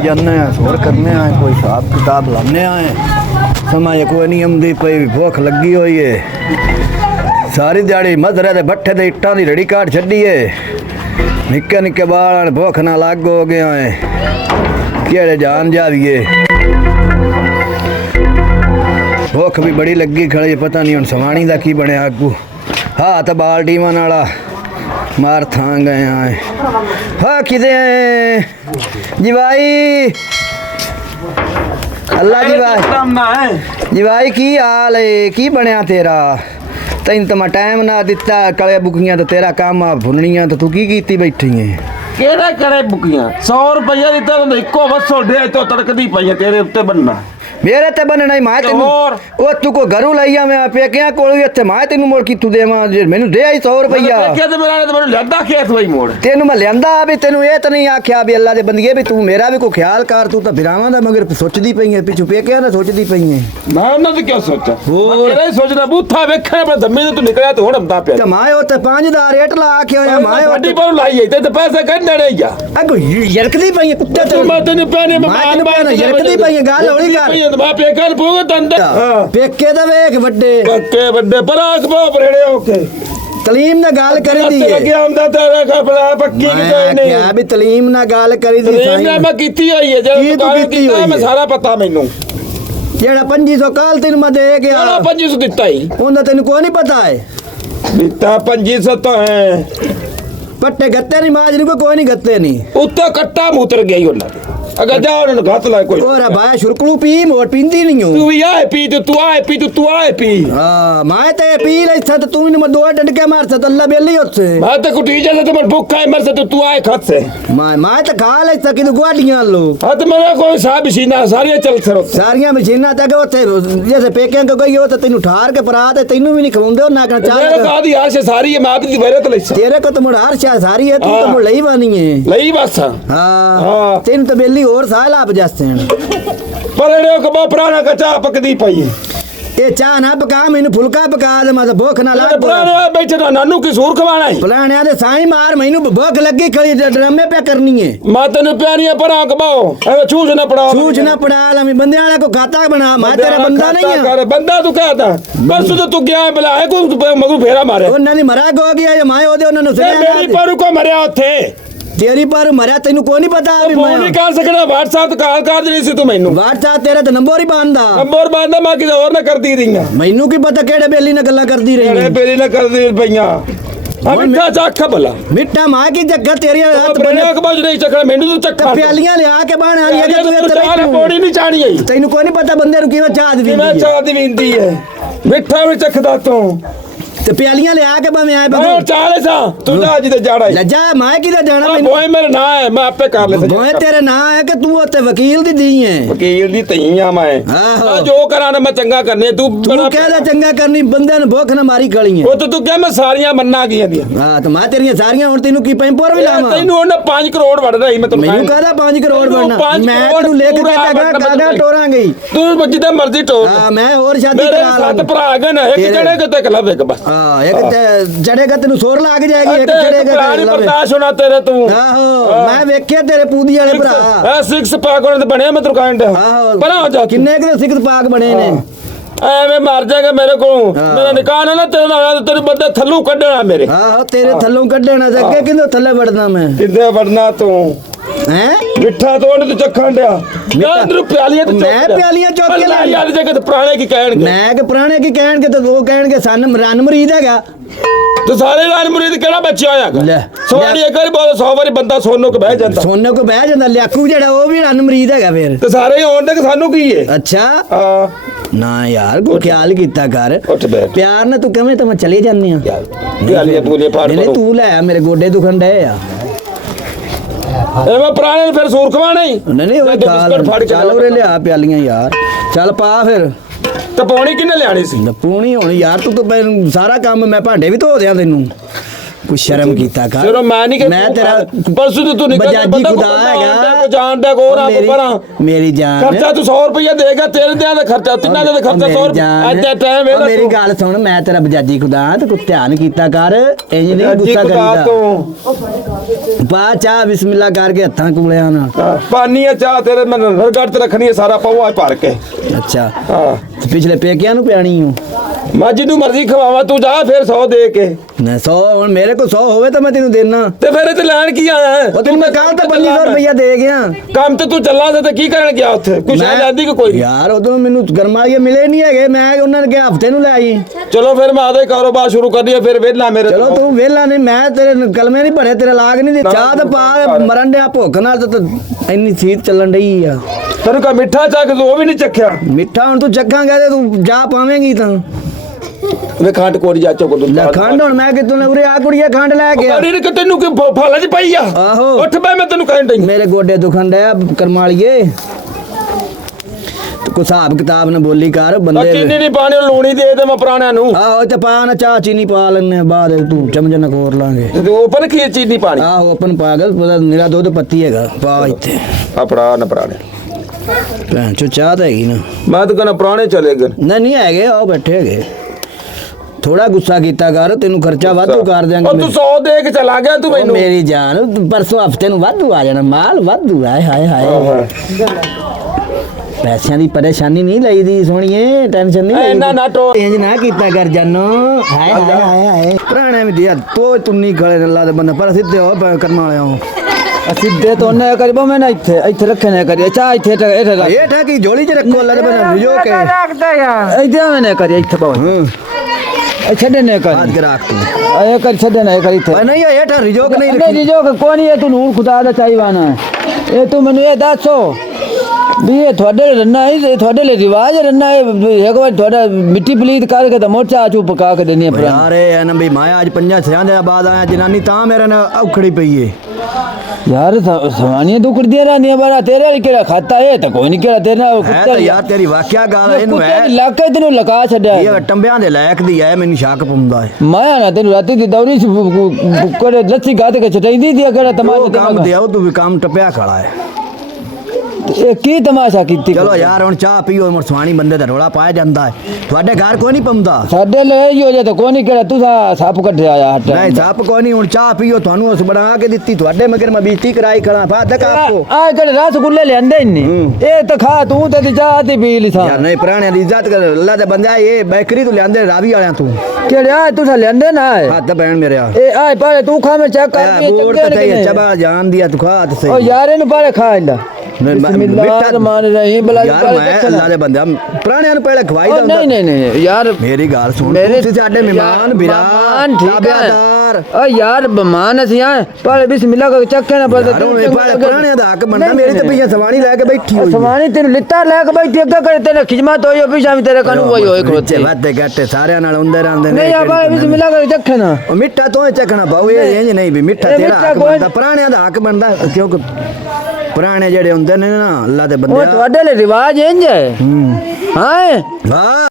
जाने शोर करने आए कोई हिसाब किताब लाने आए समय कोई नहीं आती पई भुख लगी हुई है सारी दिहाड़ी मधरे दे भट्ठे दे इट्टां दी रड़ी काट छड्डी है निक्के निक्के बाल भुख ना लग हो गए हैं केड़े जान जाविए भुख भी बड़ी लगी खड़ी पता नहीं हुण सवाणी दा की बने आगू हाथ बाल्टीवां नाला मार थां गए आए हाँ किदे जी भाई अल्लाह जी भाई की हाल है की बनया तेरा तैन तो मैं टाइम ना दिता कले बुकियां तो तेरा काम आ भुननियां तो तू की कीती बैठी है केड़े करे बुकियां 100 रुपया दिता तो इको वसो डे तो तड़कदी पई तेरे उत्ते बनना मेरे ते बनना ही मैं तेनू ओ तू को घरू लईया मैं पेकियां कोल इत्थे मैं तेनू मोड़ की तू देवां मेनू दे आई 100 रुपया पेकियां ते मेरा ते मेनू लंदा खेत वही मोड़ तेनू मैं लेंदा भी तेनू ये तो नहीं आख्या भी अल्लाह दे बंदिए भी तू मेरा भी कोई ख्याल कर तू तो बिरावां दा मगर सोचदी पई है पिछू पेकियां दा सोचदी पई है मैं उन्हां ते क्या सोचा मैं तेरा ही सोचदा बूथा वेखे अपने धम्मी ते तू निकलिया तो हुण अंदा पिया ते मैं ओ ते 5000 रेट ला आख्या होया मैं साडी पर लाई है ते पैसे कढ देने या अगो यरकदी पई है कुत्ते ते मैं तेनू पैने मैं यरकदी पई है गाल हौली कर मैं पेकर पेके दा वेख वड्डे पक्के वड्डे परास बो परेड़े ओके तलीम ना गाल करी दी है लगे आंदा तेरा खपला पक्की की कोई नहीं क्या भी तलीम ना गाल करी दी तलीम ना मैं कीती होई है जे तू कीती है मैं सारा पता मेनू जेड़ा 2500 काल तेन मैं दे गया 2500 दिता ही ओंदा तेन को नहीं पता है दिता 2500 तो है पट्टे गत्ते नहीं माज नहीं कोई नहीं गत्ते नहीं उत्ते कट्टा मुतर गई उन्ना अगर जा उन्होंने घात ला कोई ओरा भाई शुरकलू पी मोर पींदी नहीं हूं तू भी आए पी तो तू आए पी तो तू आए पी हां मैं ते पी ले था तो तू ने मैं दो डंडके मार था अल्लाह बेली होसे मैं तो कुटी जैसे तो मैं भूखा है मर से तो तू आए खत से मैं तो खा ले था कि गुआडियां लो हां तो मेरा कोई सा मशीना सारी चल सरो सारियां मशीना तक ओथे जैसे पेकियां को गई हो तो तैनू ठार के परा ते तैनू भी नहीं खवांदे हो ना चाह मेरे का दी आश सारी है मैं भी वेरे तो ले तेरे को तो मुड़ हर शा सारी है तू तो मुड़ लई बानी है लई बस हां तैनू तो बेली और साल आप परेड़े को पुराना कच्चा पकदी पई ए चाह ना पका मैनू फुलका पका दे मैं भूख ना लाग पुराने बैठे ना नानू की सूर खवाना है पुराने दे साई मार मैनू भूख लगी खड़ी ड्रमे पे करनी है मैं तने प्यारी है पर कबाओ ए छूछ ना पड़ा मैं बंदे वाले को खाता बना मैं तेरा बंदा नहीं है बंदा तू कहता बस तो गया बुला है को मगू फेरा मारे ओना नहीं मरा गो गया मैं ओदे ओना नु मेरी पर को मरया ओथे तेरी पर मरया तेनू को नहीं पता अभी मैं नहीं कर सकना व्हाट्सएप कॉल कर देनी सी तू मैनू व्हाट्सएप तेरा तो नंबर ही बांधा मैं किसी और ना करती रही मैनू की पता केड़े बेली ना गल्ला करदी रही केड़े बेली ना करदी पईया मिठा चखा भला मिठा मां की जग्गा तेरी हाथ बने के बाजू नहीं चखना मैनू तो चखा प्यालियां ले आके बाण आ गया तू चार पौड़ी नहीं चाणी आई तेनू को नहीं पता बंदे नु किवें चाह दी मैं चाह दी विंदी है मिठा भी चखदा तू ते प्यालियां ले आके मैं आए और चाले सा तू जा जी ते जाड़ा लजा मैं किदा जाना मैं बोए मेरे ना है मैं आपे कर ले बोए तेरे ना है कि तू ओते वकील दी है वकील दी तईया मैं जो करा ना मैं चंगा करने तू कहदा चंगा करनी बंदे ने भूख ना मारी गली है ओ तो तू कह मैं सारियां मन्ना गईयां दी हां तो मैं तेरियां सारियां हुन तैनू की पैंपोर भी लावा तैनू ओने 5 करोड़ वड़ रही मैं तन्नू मैनू कहदा 5 करोड़ वड़ना मैं तैनू लेके कागा टोरा गई तू जिदा मर्जी टोर हां मैं और शादी करा ला सात भरा गए ना एक जड़े के ते लव एक बस हां एक ते जड़ेगा तेनू सोर लाग जाएगी एक जड़ेगा प्लान बर्दाश्त होना तेरे तू आहो मैं वेखिया तेरे पूदी वाले भरा ए सिक्स पैक होने ते बने मैं दुकान दे आहो पर हो जा किन्ने के सिक्स पैक बने ने ਐਵੇਂ ਮਰ ਜਾਏਗਾ ਮੇਰੇ ਕੋਲੋਂ ਮੇਰਾ ਨਿਕਾਹ ਨਾ ਤੇਰੇ ਨਾਲ ਤੇਰੇ ਬੰਦੇ ਥੱਲੋਂ ਕੱਢਣਾ ਮੇਰੇ ਆਹੋ ਤੇਰੇ ਥੱਲੋਂ ਕੱਢਣਾ ਤੇ ਅੱਗੇ ਕਿੰਦੋਂ ਥੱਲੇ ਵੜਨਾ ਮੈਂ ਕਿੱਦੇ ਵੜਨਾ ਤੂੰ ਹੈ ਮਿੱਠਾ ਤੋੜ ਤੇ ਚੱਖਾਂ ਡਿਆ ਮੈਂ ਅੰਦਰ ਪਿਆਲੀਆਂ ਤੇ ਮੈਂ ਪਿਆਲੀਆਂ ਚੁੱਕ ਕੇ ਲੈ ਯਾਰ ਜੇ ਕਿ ਪੁਰਾਣੇ ਕੀ ਕਹਿਣਗੇ ਮੈਂ ਕਿ ਪੁਰਾਣੇ ਕੀ ਕਹਿਣਗੇ ਤੇ ਉਹ ਕਹਿਣਗੇ ਸਾਨੂੰ ਰਨ ਮਰੀਦ ਹੈਗਾ तो सारे रण मुरीद केड़ा बच्चा होया सवारी एक बारी बोल 100 बारी बंदा सोनो को बह जाता सोनो को बह जाता लियाकू जेड़ा वो भी रण मरीद हैगा फिर तो सारे होण तक सानू की है अच्छा हां ना यार को ख्याल कीता कर उठ बैठ प्यार ने तू कਵੇਂ तो मैं चले जाने आ प्यालियां पूले पाड़ नहीं तू ले मेरे गोडे दुखन डे आ ए मैं पुराने फिर सूर खवाना ही नहीं वो चल उरे ले आ प्यालियां यार चल पा फिर ਤੇ ਪੌਣੀ ਕਿੰਨੇ ਲਿਆਣੀ ਸੀ ਪੂਣੀ ਹੁਣ ਯਾਰ ਤੂੰ ਤਾਂ ਸਾਰਾ ਕੰਮ ਮੈਂ ਭਾਂਡੇ ਵੀ ਧੋ ਦਿਆਂ ਤੈਨੂੰ ਕੁਛ ਸ਼ਰਮ ਕੀਤਾ ਕਰ ਚਲੋ ਮੈਂ ਨਹੀਂ ਮੈਂ ਤੇਰਾ ਪਰਸੂ ਤੇ ਤੂੰ ਨਿਕਲ ਬਜਾਜੀ ਖੁਦਾ ਹੈਗਾ ਜਾਣਦਾ ਕੋਰ ਆ ਪਰਾਂ ਮੇਰੀ ਜਾਨ ਖਰਚਾ ਤੂੰ 100 ਰੁਪਏ ਦੇਗਾ ਤੇਰੇ ਦਿਆਂ ਦਾ ਖਰਚਾ ਤਿੰਨਾਂ ਦਾ ਖਰਚਾ 100 ਰੁਪਏ ਅੱਜ ਦਾ ਟਾਈਮ ਵੇਖ ਲੈ ਮੇਰੀ ਗੱਲ ਸੁਣ ਮੈਂ ਤੇਰਾ ਬਜਾਜੀ ਖੁਦਾ ਤੇ ਕੁਛ ਧਿਆਨ ਕੀਤਾ ਕਰ ਇੰਜ ਨਹੀਂ ਗੁੱਸਾ ਕਰੀਦਾ ਪਾ ਚਾਹ ਬਿਸਮਿਲ੍ਲਾ ਕਰਕੇ ਹੱਥਾਂ ਕੁਲਿਆਂ ਨਾਲ ਪਾਣੀ ਆ ਚਾਹ ਤੇਰੇ ਮੈਂ ਰਗੜ ਤੇ ਰੱਖਣੀ ਹੈ ਸਾਰਾ ਪਵਾ ਭਰ ਕੇ ਅੱਛਾ ਹਾਂ ਤੇ ਪਿਛਲੇ ਪੇਕਿਆਂ ਨੂੰ ਪਿਆਣੀ ਹੂੰ ਮੈਂ ਜਿਹਨੂੰ ਮਰਜ਼ੀ ਖਵਾਵਾਂ ਤੂੰ ਜਾ ਫਿਰ 100 ਦੇ ਕੇ ਨਾ 100 ਹੁਣ ਮੇਰੇ ਕੋਲ 100 ਹੋਵੇ ਤਾਂ ਮੈਂ ਤੈਨੂੰ ਦੇਣਾ ਤੇ ਫਿਰ ਇਹ ਤੇ ਲੈਣ ਕੀ ਆਇਆ ਉਹ ਤੈਨੂੰ ਮੈਂ ਕਹਾਂ ਤਾਂ 2500 ਰੁਪਇਆ ਦੇ ਗਿਆ ਕੰਮ ਤੇ ਤੂੰ ਚੱਲਾ ਤੇ ਕੀ ਕਰਨ ਗਿਆ ਉੱਥੇ ਕੁਛ ਆ ਜਾਂਦੀ ਕਿ ਕੋਈ ਯਾਰ ਉਦੋਂ ਮੈਨੂੰ ਗਰਮਾਲੀਏ ਮਿਲੇ ਨਹੀਂ ਹੈਗੇ ਮੈਂ ਉਹਨਾਂ ਨੇ ਕਿਹਾ ਹਫਤੇ ਨੂੰ ਲੈ ਆਈ ਚਲੋ ਫਿਰ ਮੈਂ ਆਦੇ ਕਾਰੋਬਾਰ ਸ਼ੁਰੂ ਕਰ ਦਿਆ ਫਿਰ ਵਿਹਲਾ ਮੇਰੇ ਚਲੋ ਤੂੰ ਵਿਹਲਾ ਨਹੀਂ ਮੈਂ ਤੇਰੇ ਕਲਮੇ ਨਹੀਂ ਭਰੇ ਤੇਰੇ ਲਾਗ ਨਹੀਂ ਦੇ ਚਾਹ ਤਾਂ ਪਾ ਮਰਨ ਡਿਆ ਭੁੱਖ ਨਾਲ ਤਾਂ ਇੰਨੀ ਸੀਤ ਚੱਲਣ ਡਈ ਆ ਤੈਨੂੰ ਕਾ ਮਿੱਠਾ ਚੱਕ ਤੂੰ ਉਹ ਵੀ ਨਹੀਂ ਚੱਖਿਆ ਮਿੱਠਾ ਹੁਣ ਤੂੰ ਚੱਕਾਂਗਾ ਤੇ ਤੂੰ ਜਾ ਪਾਵੇਂਗੀ ਤਾਂ ਵੇ ਖੰਡ ਕੋੜੀ ਜਾ ਚੁੱਕ ਤੂੰ ਲੈ ਖੰਡ ਹੁਣ ਮੈਂ ਕਿਤੋਂ ਉਰੇ ਆ ਕੁੜੀਆ ਖੰਡ ਲੈ ਕੇ ਆ ਅਰੇ ਕਿ ਤੈਨੂੰ ਕਿ ਫਾਲਾ ਚ ਪਈ ਆ ਆਹੋ ਉੱਠ ਬੈ ਮੈਂ ਤੈਨੂੰ ਕਹਿਣ ਡਈ ਮੇਰੇ ਗੋਡੇ ਦੁਖਣ ਡਿਆ ਕਰਮਾਲੀਏ ਕੋ ਹਿਸਾਬ ਕਿਤਾਬ ਨਾਲ ਬੋਲੀ ਕਰ ਬੰਦੇ ਚੀਨੀ ਨਹੀਂ ਪਾਣੀ ਲੂਣੀ ਦੇ ਦੇ ਮੈਂ ਪੁਰਾਣਿਆਂ ਨੂੰ ਆਹੋ ਤੇ ਪਾ ਨਾ ਚਾਹ ਚੀਨੀ ਪਾ ਲੈਣੇ ਬਾਅਦ ਤੂੰ ਚਮਚ ਨਾਲ ਕੋਰ ਲਾਂਗੇ ਤੇ ਓਪਨ ਕੀ ਚੀਨੀ ਪਾਣੀ ਆਹੋ ਆਪਨ ਪਾਗਲ ਪਤਾ ਮੇਰਾ ਦੁੱਧ ਪੱਤੀ ਹੈਗਾ ਪਾ ਇੱਥੇ ਆਪਣਾ ਨਾ ਪੁਰਾਣੇ ਭੈਣ ਚੋ ਚਾਹ ਤਾਂ ਹੈਗੀ ਨਾ ਮੈਂ ਤਾਂ ਕਹਿੰਦਾ ਪੁਰਾਣੇ ਚਲੇ ਗਏ ਨਹੀਂ ਹੈਗੇ ਉਹ ਬੈਠੇ ਹੈਗੇ ਥੋੜਾ ਗੁੱਸਾ ਕੀਤਾ ਕਰ ਤੈਨੂੰ ਖਰਚਾ ਵਾਧੂ ਕਰ ਦਿਆਂਗੇ ਉਹ ਤੂੰ 100 ਦੇ ਕੇ ਚਲਾ ਗਿਆ ਤੂੰ ਮੈਨੂੰ ਮੇਰੀ ਜਾਨ ਪਰਸੋਂ ਹਫਤੇ ਨੂੰ ਵਾਧੂ ਆ ਜਾਣਾ ਮਾਲ ਵਾਧੂ ਆਏ ਹਾਏ ਹਾਏ ਪੈਸਿਆਂ ਦੀ ਪਰੇਸ਼ਾਨੀ ਨਹੀਂ ਲਈਦੀ ਸੋਹਣੀਏ ਟੈਨਸ਼ਨ ਨਹੀਂ ਇੰਨਾ ਨਾ ਟੋ ਇੰਜ ਨਾ ਕੀਤਾ ਕਰ ਜਾਨੋ ਹਾਏ ਹਾਏ ਹਾਏ ਹਾਏ ਪੁਰਾਣੇ ਵੀ ਦਿਆ ਤੋ ਤੁੰਨੀ ਗਲੇ ਨਾਲ ਲਾ ਦੇ ਬੰਦਾ ਪਰ ਸਿੱਧੇ ਹੋ ਕਰਮ ਵਾਲਿਆਂ ਹੋ ਸਿੱਧੇ ਤੋਂ ਨੇ ਕਰੀਬੋ ਮੈਂ ਨਾ ਇੱਥੇ ਰੱਖਣੇ ਕਰੀ ਚਾ ਇੱਥੇ ਇਹ ਠਾ ਕੀ ਝੋਲੀ ਚ ਰੱਖੋ ਅੱਲਾ ਦੇ ਬੰਦਾ ਰੁਜੋ ਕੇ ਰੱਖਦਾ ਯਾਰ ਇੱਥੇ ਮੈਨੇ ਕਰੀ ਇੱਥੇ ਪਾਉ ਛੱਡਣੇ ਕਰ ਬਾਤ ਕਰਾ ਤੂੰ ਇਹ ਕਰ ਛੱਡਣੇ ਕਰ ਇੱਥੇ ਨਹੀਂ ਇਹ ਠਾ ਰੁਜੋ ਕੇ ਨਹੀਂ ਨਹੀਂ ਰੱਖੀ ਰਿਜੋ ਕੋਣੀ ਇਹ ਤੂੰ ਨੂਰ ਖੁਦਾ ਦਾ ਚਾਹੀਵਾਨਾ ਇਹ ਤੂੰ ਮੈਨੂੰ ਇਹ ਦੱਸੋ ਵੀ ਇਹ ਤੁਹਾਡੇ ਰੰਨਾ ਹੈ ਤੁਹਾਡੇ ਲਈ ਰਿਵਾਜ ਰੰਨਾ ਹੈ ਇੱਕ ਵਾਰ ਤੁਹਾਡਾ ਮਿੱਟੀ ਪਲੀਤ ਕਰਕੇ ਤਾਂ ਮੋਚਾ ਚੂ ਪਕਾ ਕੇ ਦੇਣੀ ਹੈ ਯਾਰ ਇਹ ਨਾ ਵੀ ਮੈਂ ਅੱਜ 5-6 ਦੇ ਬਾਅਦ ਆਇਆ ਜਨਾਨੀ ਤਾਂ ਮੇਰੇ ਨਾਲ ਔਖੜੀ ਪਈ ਏ यार सवानियां तू कर दिया रानी बड़ा तेरे केड़ा खाता है तो कोई नहीं केड़ा तेरे है तो यार तेरी वाकया गाल ਇਹਨੂੰ ਹੈ ਇਲਾਕੇ ਤੈਨੂੰ ਲਗਾ ਛੱਡਿਆ ਇਹ ਟੰਬਿਆਂ ਦੇ ਲਾਇਕ ਦੀ ਹੈ ਮੈਨੂੰ ਸ਼ੱਕ ਪਉਂਦਾ ਹੈ ਮਾਇਆ ਨਾ ਤੈਨੂੰ ਰਾਤੀ ਦੀ ਦੌਰੀ ਕੋੜੇ ਲੱਸੀ ਗਾਤੇ ਕੇ ਚਟਾਈਂਦੀ ਦੀ ਕਿਹੜਾ ਤਮਾਸ਼ਾ ਕੰਮ ਦਿਓ ਤੂੰ ਵੀ ਕੰਮ ਟਪਿਆ ਖੜਾ ਹੈ ਇਹ ਕੀ ਤਮਾਸ਼ਾ ਕੀਤੀ ਚਲੋ ਯਾਰ ਹੁਣ ਚਾਹ ਪੀਓ ਮਰਸਵਾਣੀ ਬੰਦੇ ਦਾ ਰੋਲਾ ਪਾਇਆ ਜਾਂਦਾ ਹੈ ਤੁਹਾਡੇ ਘਰ ਕੋਈ ਨਹੀਂ ਪਉਂਦਾ ਸਾਡੇ ਲਈ ਹੋ ਜਾ ਤਾਂ ਕੋਈ ਨਹੀਂ ਕਿਹੜਾ ਤੂੰ ਸੱਪ ਕੱਢਿਆ ਆ ਹਟ ਨਹੀਂ ਸੱਪ ਕੋਈ ਨਹੀਂ ਹੁਣ ਚਾਹ ਪੀਓ ਤੁਹਾਨੂੰ ਉਸ ਬਣਾ ਕੇ ਦਿੱਤੀ ਤੁਹਾਡੇ ਮਗਰ ਮੈਂ ਬੀਤੀ ਕਰਾਈ ਖੜਾ ਫਾਦਕ ਆਪਕੋ ਆ ਕਿਹੜੇ ਰਸਗੁੱਲੇ ਲਿਆਂਦੇ ਨਹੀਂ ਇਹ ਤਾਂ ਖਾ ਤੂੰ ਤੇ ਚਾਹ ਤੇ ਪੀ ਲਈ ਸਾ ਯਾਰ ਨਹੀਂ ਪੁਰਾਣਿਆਂ ਦੀ ਇੱਜ਼ਤ ਕਰ ਅੱਲਾ ਦੇ ਬੰਦਾ ਇਹ ਬੇਕਰੀ ਤੋਂ ਲਿਆਂਦੇ ਰਾਵੀ ਵਾਲਿਆਂ ਤੂੰ ਕਿਹੜਾ ਤੂੰ ਲਿਆਂਦੇ ਨਾ ਹੱਥ ਬੈਣ ਮੇਰੇ ਆ ਇਹ ਆ ਪਰ ਤੂੰ ਖਾ ਮੈਂ ਚੈੱਕ ਕਰ ਕੇ ਬੋੜ ਤੇ ਸਹੀ ਚਬਾ ਜਾਨ ਦਿਆ ਤੂੰ ਖਾ ਤੇ ਉਹ ਸਹੀ ਯਾਰ ਇਹਨੂੰ ਬਾਰੇ ਖਾ ਇੰਦਾ ਬਿਸਮਿਲ੍ਲਾਹ ਰਹਿਮਾਨ ਰਹੀਮ ਬਲਾ ਯਾਰ ਮੈਂ ਅੱਲਾ ਦੇ ਬੰਦਾ ਪੁਰਾਣਿਆਂ ਨੂੰ ਪਹਿਲੇ ਖਵਾਈ ਦਾ ਹੁੰਦਾ ਨਹੀਂ ਯਾਰ ਮੇਰੀ ਗੱਲ ਸੁਣ ਤੁਸੀਂ ਸਾਡੇ ਮਹਿਮਾਨ ਬਿਰਾਨ ਤਾਬਿਆਦਾਰ ਓ ਯਾਰ ਬਮਾਨ ਅਸੀਂ ਆ ਪਰ ਬਿਸਮਿਲ੍ਲਾਹ ਕਰਕੇ ਚੱਕੇ ਨਾ ਪੜਦਾ ਤੂੰ ਪੁਰਾਣਿਆਂ ਦਾ ਹੱਕ ਬਣਦਾ ਮੇਰੀ ਤੇ ਪਈਆ ਸਵਾਣੀ ਲੈ ਕੇ ਬੈਠੀ ਹੋਈ ਸਵਾਣੀ ਤੈਨੂੰ ਲਿੱਤਾ ਲੈ ਕੇ ਬੈਠੀ ਅੱਗੇ ਕਰ ਤੇਰੇ ਖਿਜਮਤ ਹੋਈ ਵੀ ਸ਼ਾਮੀ ਤੇਰੇ ਕਾਨੂੰ ਹੋਏ ਖੋਤੇ ਵਾਦੇ ਗੱਟੇ ਸਾਰਿਆਂ ਨਾਲ ਹੁੰਦੇ ਰਹਿੰਦੇ ਨੇ ਨਹੀਂ ਆ ਬਾਈ ਬਿਸਮਿਲ੍ਲਾਹ ਕਰਕੇ ਚੱਕੇ ਨਾ ਉਹ ਮਿੱਠਾ ਤੋਂ ਚੱਕਣਾ ਬਾਉ ਇਹ ਇੰਜ ਨਹੀਂ ਵੀ ਮਿੱਠਾ ਤੇਰਾ ਹੱਕ ਬਣਦਾ ਪੁਰਾਣਿਆਂ ਦਾ ਹੱਕ ਬਣਦਾ ਕਿਉਂਕਿ ਪੁਰਾਣੇ ਜਿਹੜੇ ਹੁੰਦੇ ਨੇ ਨਾ ਅੱਲਾ ਦੇ ਬੰਦੇ ਉਹ ਤੁਹਾਡੇ ਲਈ ਰਿਵਾਜ ਇੰਜ ਹੈ ਹਾਂ ਹਾਂ